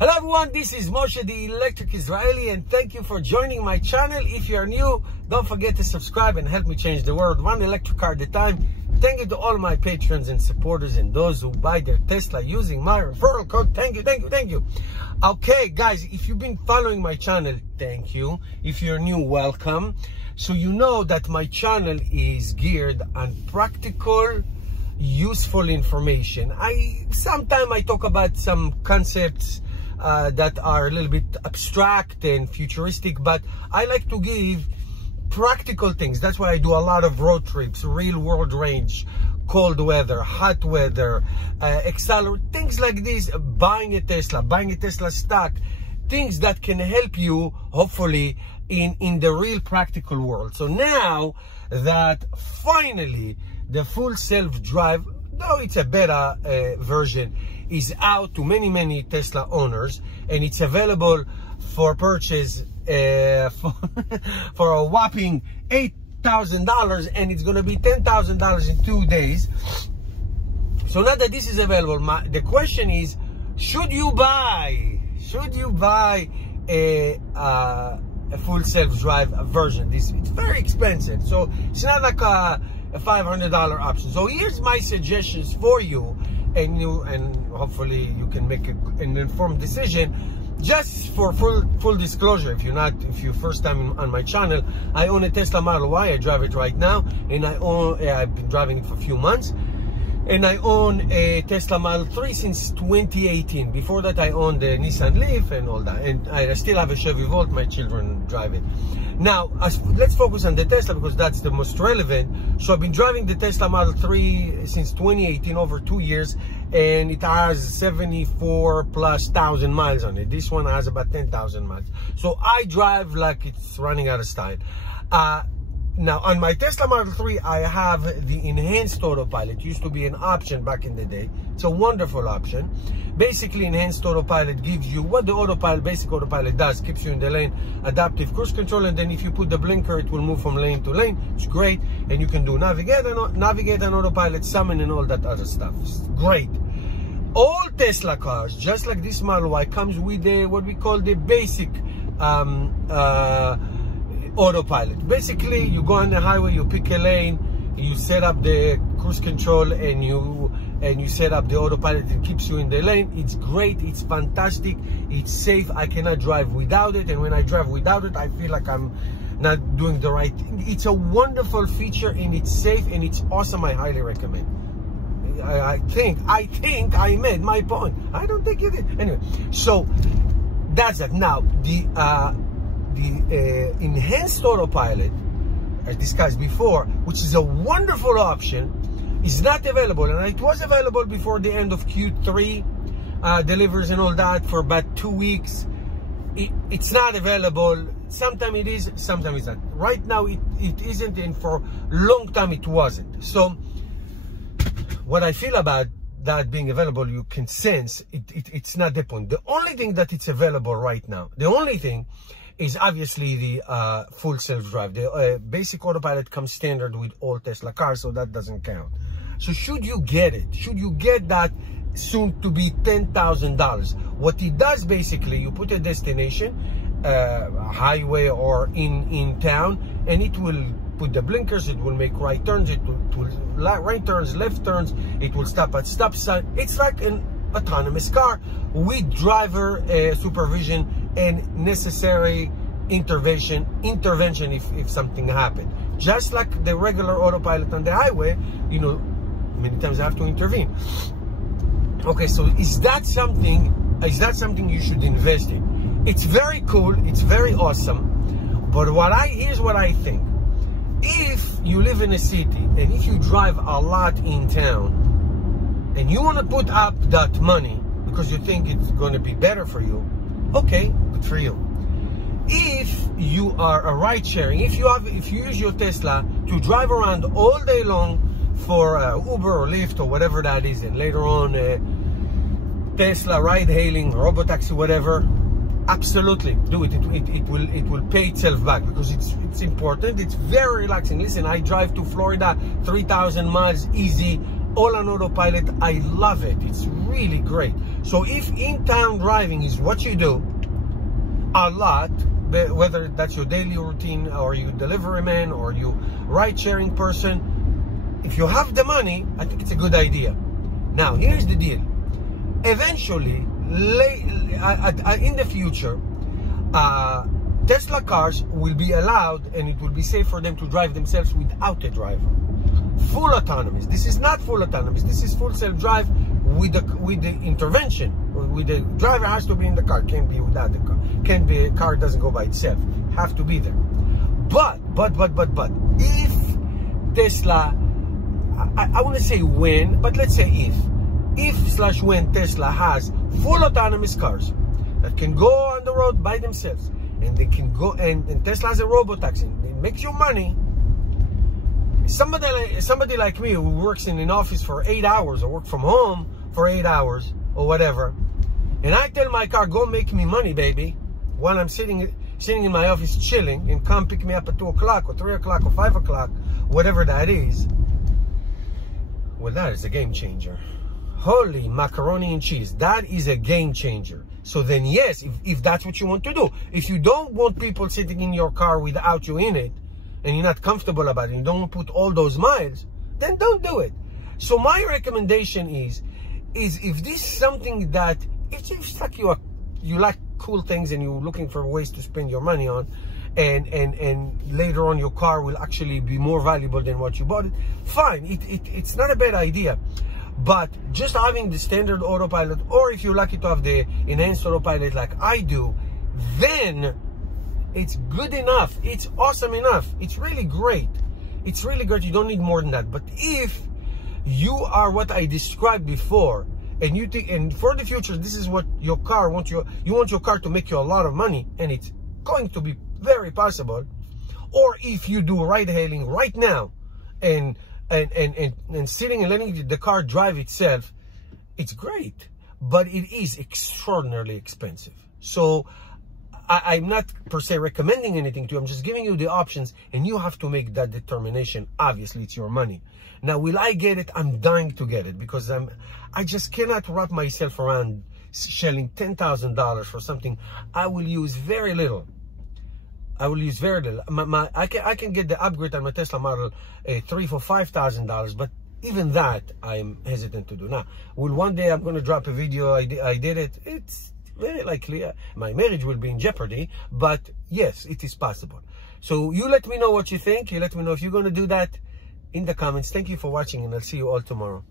Hello everyone, this is Moshe the Electric Israeli, and thank you for joining my channel. If you are new, don't forget to subscribe and help me change the world one electric car at a time. Thank you to all my patrons and supporters and those who buy their Tesla using my referral code. Thank you. Okay guys, if you've been following my channel, thank you. If you're new, welcome. So you know that my channel is geared on practical, useful information. Sometimes I talk about some concepts that are a little bit abstract and futuristic, but I like to give practical things. That's why I do a lot of road trips, real world range, cold weather, hot weather, accelerate, things like this, buying a Tesla stock, things that can help you hopefully in the real practical world. So now that finally the full self-drive, though it's a beta version, is out to many Tesla owners, and it's available for purchase for a whopping $8,000, and it's going to be $10,000 in 2 days. So now that this is available, the question is, should you buy a full self-drive version? It's very expensive, so it's not like a $500 option. So here's my suggestions for you, and hopefully you can make an informed decision. Just for full disclosure, if you're first time on my channel, I own a Tesla Model Y. I drive it right now, and I've been driving it for a few months. And I own a Tesla Model 3 since 2018. Before that, I owned the Nissan Leaf and all that. And I still have a Chevy Volt. My children drive it. Now, let's focus on the Tesla because that's the most relevant. So I've been driving the Tesla Model 3 since 2018, over 2 years. And it has 74,000+ miles on it. This one has about 10,000 miles. So I drive like it's running out of style. Now, on my Tesla Model 3, I have the enhanced autopilot. It used to be an option back in the day. It's a wonderful option. Basically, enhanced autopilot gives you what the basic autopilot does. Keeps you in the lane, adaptive cruise control, and then if you put the blinker, it will move from lane to lane. It's great. And you can do navigate on autopilot, summon, and all that other stuff. It's great. All Tesla cars, just like this Model Y, comes with what we call the basic autopilot. Basically, you go on the highway, you pick a lane, you set up the cruise control, and you set up the autopilot. It keeps you in the lane. It's great. It's fantastic. It's safe. I cannot drive without it, and when I drive without it, I feel like I'm not doing the right thing. It's a wonderful feature, and it's safe, and it's awesome. I highly recommend. I think I made my point. I don't think you did. Anyway, so that's that. Now the enhanced autopilot, as discussed before, which is a wonderful option, is not available, and it was available before the end of Q3 delivers and all that for about 2 weeks. It's not available. Sometimes it is, sometimes it's not. Right now it isn't, and for a long time it wasn't. So what I feel about that being available, you can sense it's not the point. The only thing that it's available right now, the only thing is obviously the full self-drive. The basic autopilot comes standard with all Tesla cars, so that doesn't count. So should you get it? Should you get that soon to be $10,000? What it does, basically, you put a destination, a highway or in town, and it will put the blinkers, it will make right turns, it will right turns, left turns, it will stop at stop sign. It's like an autonomous car with driver supervision and necessary intervention if something happened. Just like the regular autopilot on the highway, you know, many times I have to intervene. Okay, so is that something you should invest in? It's very cool, it's very awesome, but here's what I think. If you live in a city and if you drive a lot in town and you want to put up that money because you think it's going to be better for you, okay, good for you. If you are a ride sharing, if you use your Tesla to drive around all day long for Uber or Lyft or whatever that is, and later on Tesla ride hailing, robotaxi, whatever, absolutely do it. It will pay itself back because it's important. It's very relaxing. Listen, I drive to Florida 3,000 miles easy, all on autopilot. I love it. It's really really great. So if in-town driving is what you do a lot, whether that's your daily routine, or you delivery man, or you ride-sharing person, if you have the money, I think it's a good idea. Now, here's the deal. Eventually, in the future, Tesla cars will be allowed, and it will be safe for them to drive themselves without a driver. Full autonomous. This is not full autonomous. This is full self-drive with the intervention. With the driver has to be in the car. Can't be without the car. Can't be a car doesn't go by itself. Have to be there. But if Tesla, I want to say when, but let's say if / when Tesla has full autonomous cars that can go on the road by themselves, and they can go, and Tesla has a robotaxi, it makes you money. Somebody like me who works in an office for 8 hours, or work from home for 8 hours or whatever, and I tell my car, go make me money, baby, while I'm sitting in my office chilling, and come pick me up at 2 o'clock or 3 o'clock or 5 o'clock, whatever that is. Well, that is a game changer. Holy macaroni and cheese. That is a game changer. So then, yes, if that's what you want to do. If you don't want people sitting in your car without you in it, and you're not comfortable about it, you don't put all those miles, then don't do it. So my recommendation is if this is something that, if like you like cool things and you're looking for ways to spend your money on, and later on your car will actually be more valuable than what you bought it, fine. It's not a bad idea. But just having the standard autopilot, or if you're lucky to have the enhanced autopilot like I do, then it's good enough. It's awesome enough. It's really great. It's really great. You don't need more than that. But if you are what I described before, and you think, and for the future, this is what your car wants, you want your car to make you a lot of money, and it's going to be very possible. Or if you do ride hailing right now, and sitting and letting the car drive itself, it's great, but it is extraordinarily expensive. So I'm not per se recommending anything to you. I'm just giving you the options, and you have to make that determination. Obviously, it's your money. Now, will I get it? I'm dying to get it, because I just cannot wrap myself around shelling $10,000 for something I will use very little. I will use very little. I can get the upgrade on my Tesla Model 3 for $5,000, but even that I'm hesitant to do. Now, will one day I'm going to drop a video, I did it. It's very likely my marriage will be in jeopardy, but yes, it is possible. So you let me know what you think. You let me know if you're going to do that in the comments. Thank you for watching, and I'll see you all tomorrow.